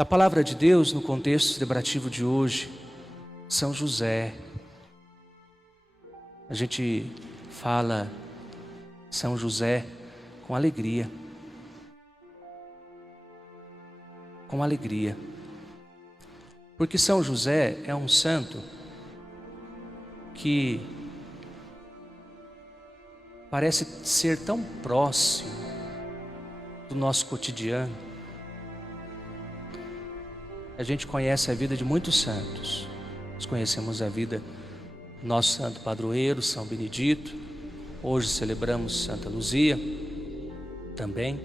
Da palavra de Deus no contexto celebrativo de hoje, São José. A gente fala São José com alegria. Com alegria. Porque São José é um santo que parece ser tão próximo do nosso cotidiano. A gente conhece a vida de muitos santos. Nós conhecemos a vida do nosso santo padroeiro, São Benedito. Hoje celebramos Santa Luzia também.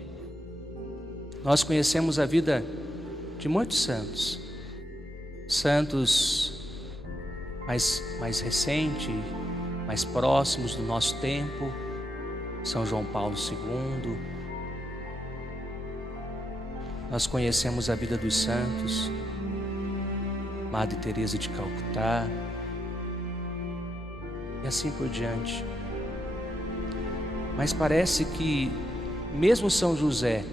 Nós conhecemos a vida de muitos santos. Santos mais recentes, mais próximos do nosso tempo. São João Paulo II. Nós conhecemos a vida dos santos, Madre Teresa de Calcutá, e assim por diante. Mas parece que mesmo São José,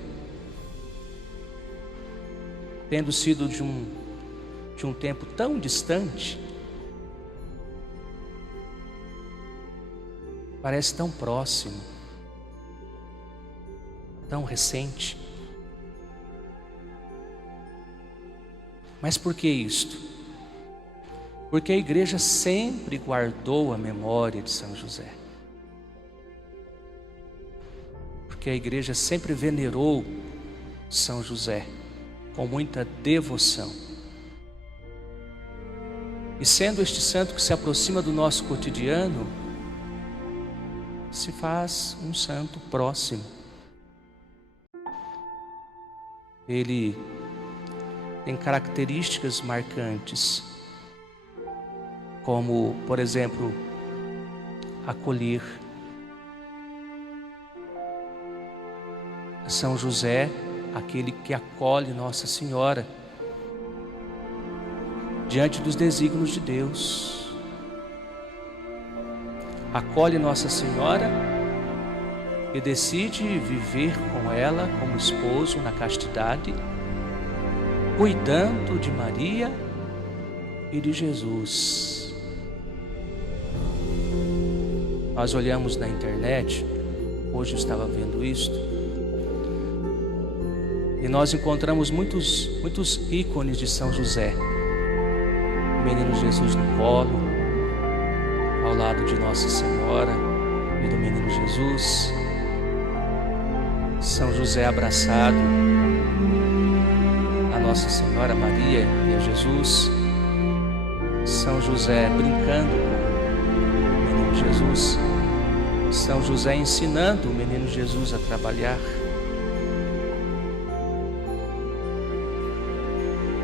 tendo sido de um tempo tão distante, parece tão próximo, tão recente. Mas por que isto? Porque a igreja sempre guardou a memória de São José. Porque a igreja sempre venerou São José com muita devoção. E sendo este santo que se aproxima do nosso cotidiano, se faz um santo próximo. Ele tem características marcantes, como, por exemplo, acolher. São José, aquele que acolhe Nossa Senhora diante dos desígnios de Deus. Acolhe Nossa Senhora e decide viver com ela como esposo na castidade, cuidando de Maria e de Jesus. Nós olhamos na internet, hoje eu estava vendo isto, e nós encontramos muitos ícones de São José. O menino Jesus no colo, ao lado de Nossa Senhora e do menino Jesus. São José abraçado a Nossa Senhora Maria e a Jesus. São José brincando com o menino Jesus. São José ensinando o menino Jesus a trabalhar.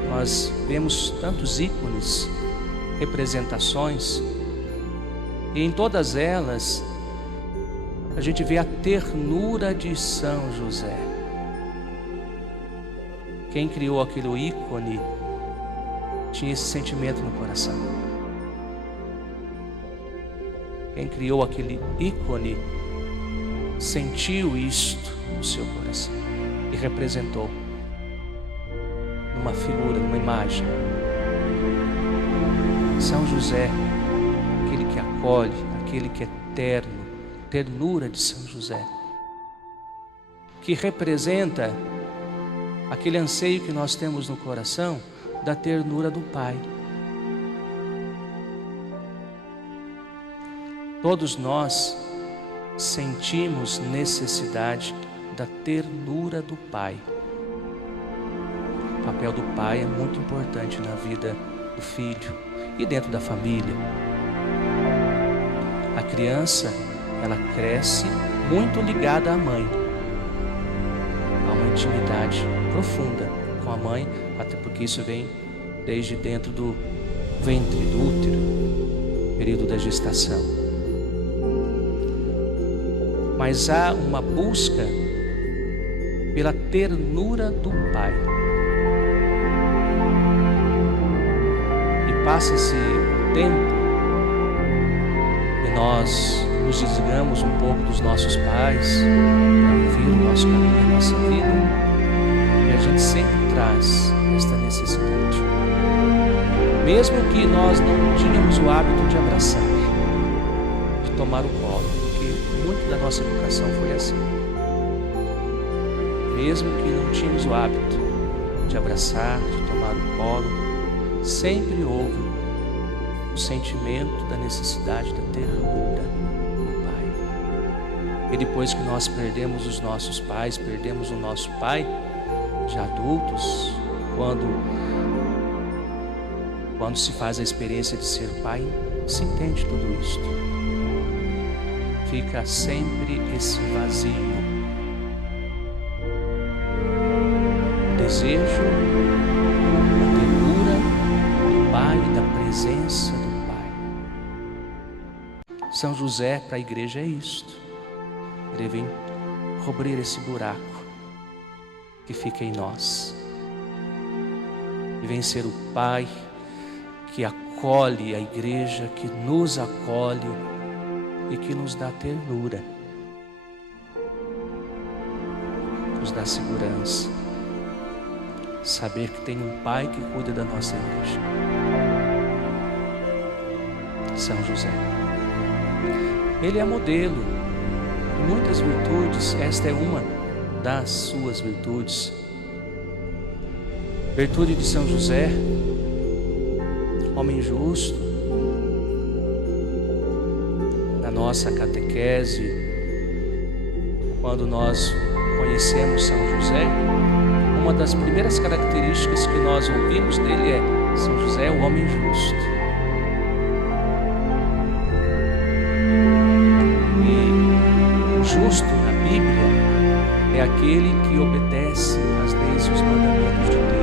Nós vemos tantos ícones, representações, e em todas elas a gente vê a ternura de São José. Quem criou aquele ícone tinha esse sentimento no coração. Quem criou aquele ícone sentiu isto no seu coração e representou numa figura, numa imagem. São José, aquele que acolhe, aquele que é terno, ternura de São José, que representa aquele anseio que nós temos no coração da ternura do Pai. Todos nós sentimos necessidade da ternura do Pai. O papel do pai é muito importante na vida do filho e dentro da família. A criança, ela cresce muito ligada à mãe. Há uma intimidade profunda com a mãe, até porque isso vem desde dentro do ventre, do útero, período da gestação. Mas há uma busca pela ternura do pai. E passa-se o tempo e nós nos desligamos um pouco dos nossos pais para viver o nosso caminho, a nossa vida, e a gente sempre traz esta Mesmo que nós não tínhamos o hábito de abraçar, de tomar o colo, porque muito da nossa educação foi assim. Mesmo que não tínhamos o hábito de abraçar, de tomar o colo, sempre houve o sentimento da necessidade da ternura do Pai. E depois que nós perdemos os nossos pais, perdemos o nosso pai, já adultos, quando se faz a experiência de ser pai, se entende tudo isto. Fica sempre esse vazio. O desejo da ternura do Pai, da presença do Pai. São José para a igreja é isto. Ele vem cobrir esse buraco que fica em nós. E vem ser o Pai que acolhe a igreja, que nos acolhe e que nos dá ternura, nos dá segurança, saber que tem um Pai que cuida da nossa igreja. São José, ele é modelo de muitas virtudes. Esta é uma das suas virtudes. Virtude de São José, homem justo. Na nossa catequese, quando nós conhecemos São José, uma das primeiras características que nós ouvimos dele é: São José é o homem justo. E o justo na Bíblia é aquele que obedece às leis e os mandamentos de Deus.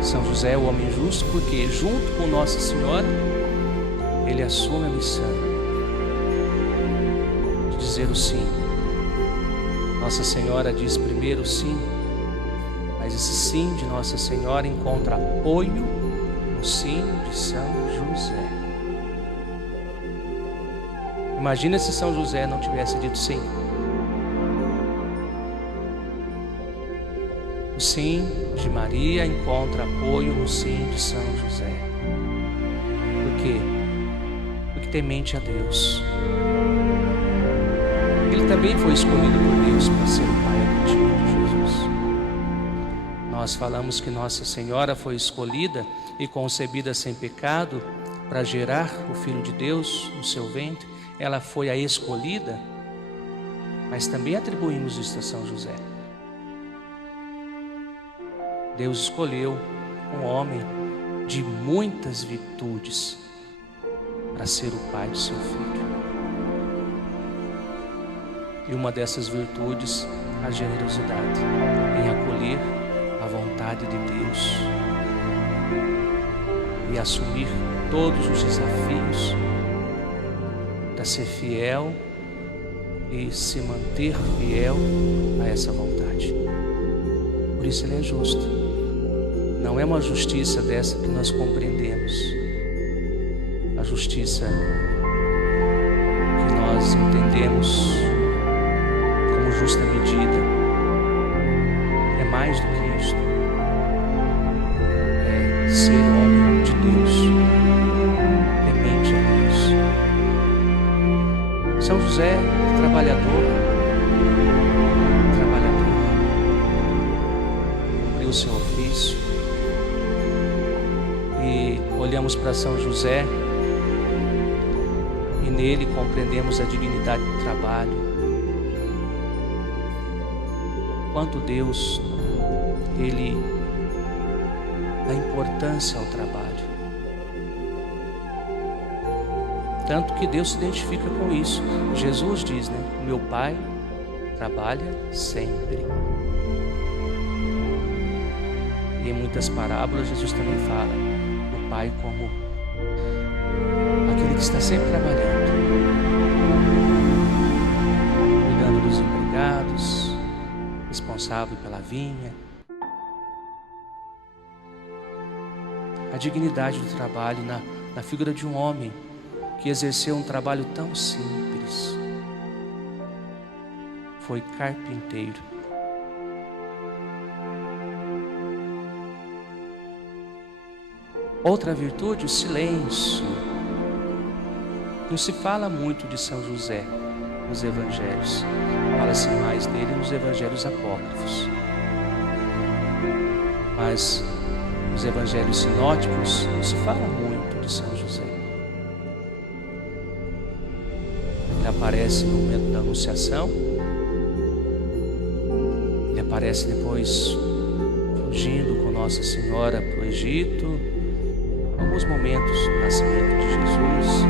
São José é o homem justo porque, junto com Nossa Senhora, ele assume a missão de dizer o sim. Nossa Senhora diz primeiro sim, mas esse sim de Nossa Senhora encontra apoio no sim de São José. Imagina se São José não tivesse dito sim. O sim de Maria encontra apoio no sim de São José. Por quê? Porque temente a Deus. Ele também foi escolhido por Deus para ser o pai adotivo de Jesus. Nós falamos que Nossa Senhora foi escolhida e concebida sem pecado para gerar o Filho de Deus no seu ventre. Ela foi a escolhida, mas também atribuímos isso a São José. Deus escolheu um homem de muitas virtudes para ser o pai do seu filho. E uma dessas virtudes, a generosidade, em acolher a vontade de Deus e assumir todos os desafios para ser fiel e se manter fiel a essa vontade. Por isso ele é justo. Não é uma justiça dessa que nós compreendemos. A justiça que nós entendemos como justa medida é mais do que isto. É ser homem de Deus, temente a Deus. São José, trabalhador, cumpriu o seu ofício. E olhamos para São José e nele compreendemos a dignidade do trabalho. Quanto Deus, ele dá importância ao trabalho. Tanto que Deus se identifica com isso. Jesus diz, né? Meu Pai trabalha sempre. E em muitas parábolas Jesus também fala do Pai como aquele que está sempre trabalhando, cuidando dos empregados, responsável pela vinha. A dignidade do trabalho na figura de um homem que exerceu um trabalho tão simples. Foi carpinteiro. Outra virtude, o silêncio. Não se fala muito de São José nos evangelhos. Fala-se mais dele nos evangelhos apócrifos. Mas nos evangelhos sinóticos não se fala muito de São José. Ele aparece no momento da Anunciação. Ele aparece depois fugindo com Nossa Senhora para o Egito. Alguns momentos do nascimento de Jesus.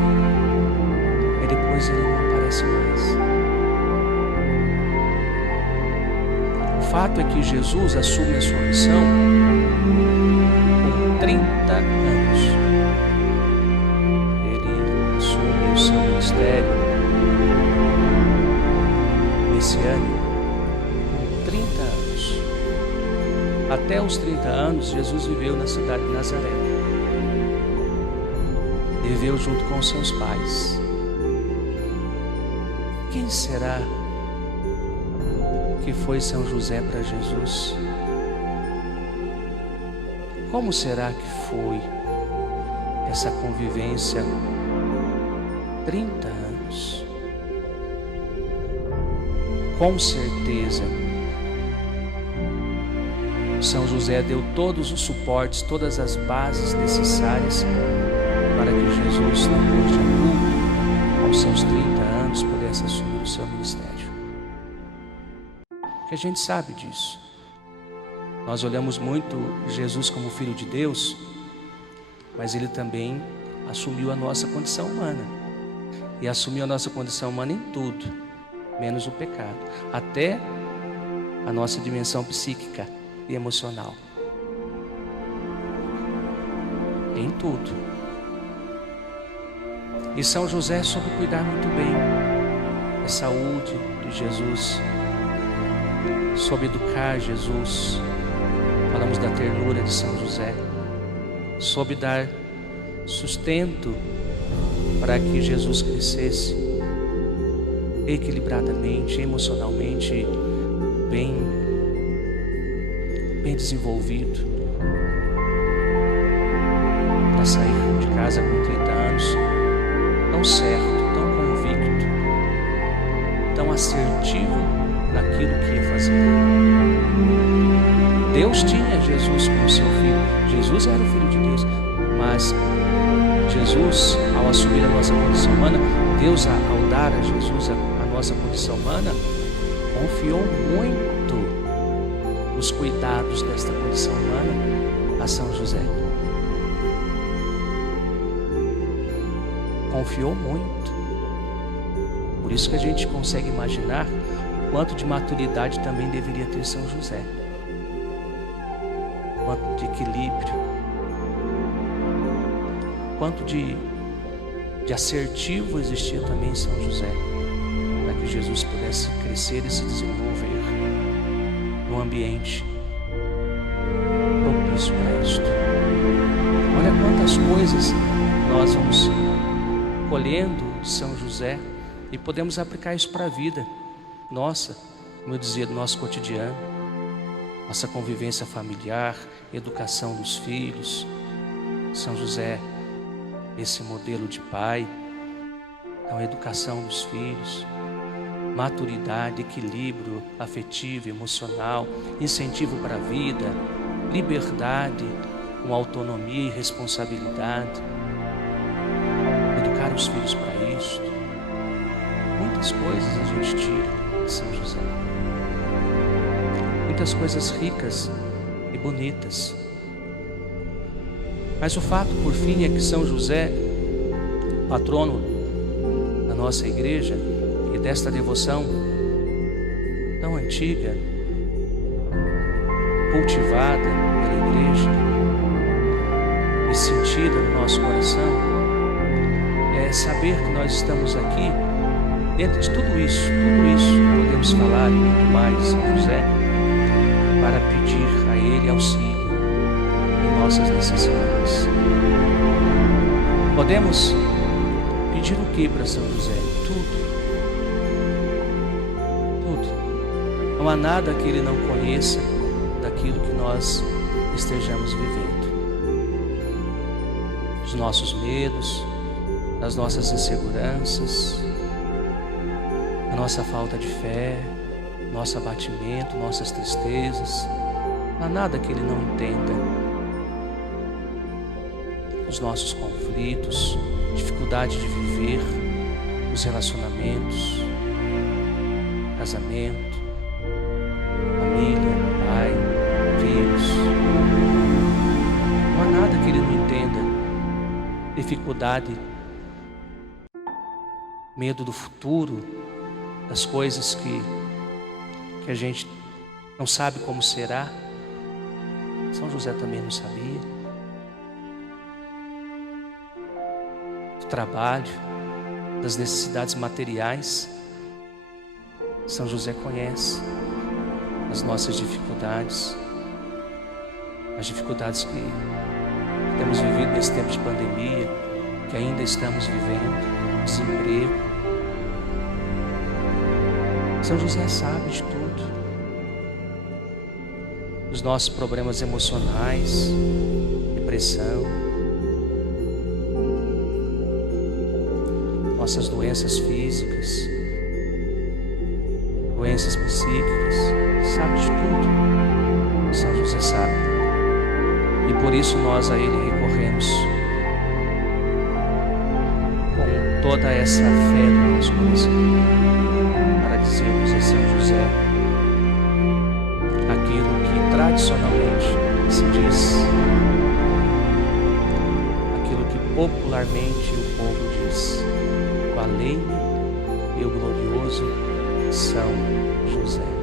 E depois ele não aparece mais. O fato é que Jesus assume a sua missão com 30 anos. Ele assume o seu ministério messiânico com 30 anos. Até os 30 anos, Jesus viveu na cidade de Nazaré. Viveu junto com seus pais. Quem será que foi São José para Jesus? Como será que foi essa convivência? 30 anos. Com certeza, São José deu todos os suportes, todas as bases necessárias para que Jesus, depois de adulto, aos seus 30 anos, pudesse assumir o seu ministério. Porque a gente sabe disso. Nós olhamos muito Jesus como Filho de Deus, mas Ele também assumiu a nossa condição humana. E assumiu a nossa condição humana em tudo, menos o pecado. Até a nossa dimensão psíquica e emocional. Em tudo. E São José soube cuidar muito bem da saúde de Jesus, soube educar Jesus. Falamos da ternura de São José. Soube dar sustento para que Jesus crescesse equilibradamente, emocionalmente bem desenvolvido, para sair de casa com 30 anos tão certo, tão convicto, tão assertivo naquilo que ia fazer. Deus tinha Jesus como seu filho. Jesus era o Filho de Deus, mas Jesus, ao assumir a nossa condição humana, Deus, ao dar a Jesus a nossa condição humana, confiou muito os cuidados desta condição humana a São José. Confiou muito. Por isso que a gente consegue imaginar o quanto de maturidade também deveria ter São José. Quanto de equilíbrio. Quanto de assertivo existia também em São José, para que Jesus pudesse crescer e se desenvolver num ambiente propício para isto. Olha quantas coisas nós vamos colhendo São José e podemos aplicar isso para a vida nossa, como eu dizia, do nosso cotidiano, nossa convivência familiar, educação dos filhos. São José, esse modelo de pai, então a educação dos filhos, maturidade, equilíbrio afetivo, emocional, incentivo para a vida, liberdade, com autonomia e responsabilidade, educar os filhos para isso. Muitas coisas a gente tira de São José, muitas coisas ricas e bonitas. Mas o fato, por fim, é que São José, patrono da nossa igreja e desta devoção tão antiga, cultivada pela igreja e sentida no nosso coração, é saber que nós estamos aqui dentro de tudo isso podemos falar e muito mais de São José, para pedir a Ele auxílio em nossas necessidades. Podemos pedir o que para São José? Tudo. Não há nada que Ele não conheça daquilo que nós estejamos vivendo. dos nossos medos, das nossas inseguranças, da nossa falta de fé, nosso abatimento, nossas tristezas. Não há nada que Ele não entenda. Os nossos conflitos, dificuldade de viver, os relacionamentos, casamento, família, pai, filhos. Não há nada que Ele não entenda. Dificuldade, medo do futuro, das coisas que a gente não sabe como será. São José também não sabia. Do trabalho, das necessidades materiais, São José conhece as nossas dificuldades, as dificuldades que temos vivido nesse tempo de pandemia, que ainda estamos vivendo, desemprego. São José sabe de tudo. Os nossos problemas emocionais, depressão, nossas doenças físicas, doenças psíquicas, sabe de tudo. São José sabe. E por isso nós a Ele recorremos com toda essa fé no nosso coração, para dizermos a São José aquilo que tradicionalmente se diz, aquilo que popularmente o povo diz: valei-me, meu glorioso São José.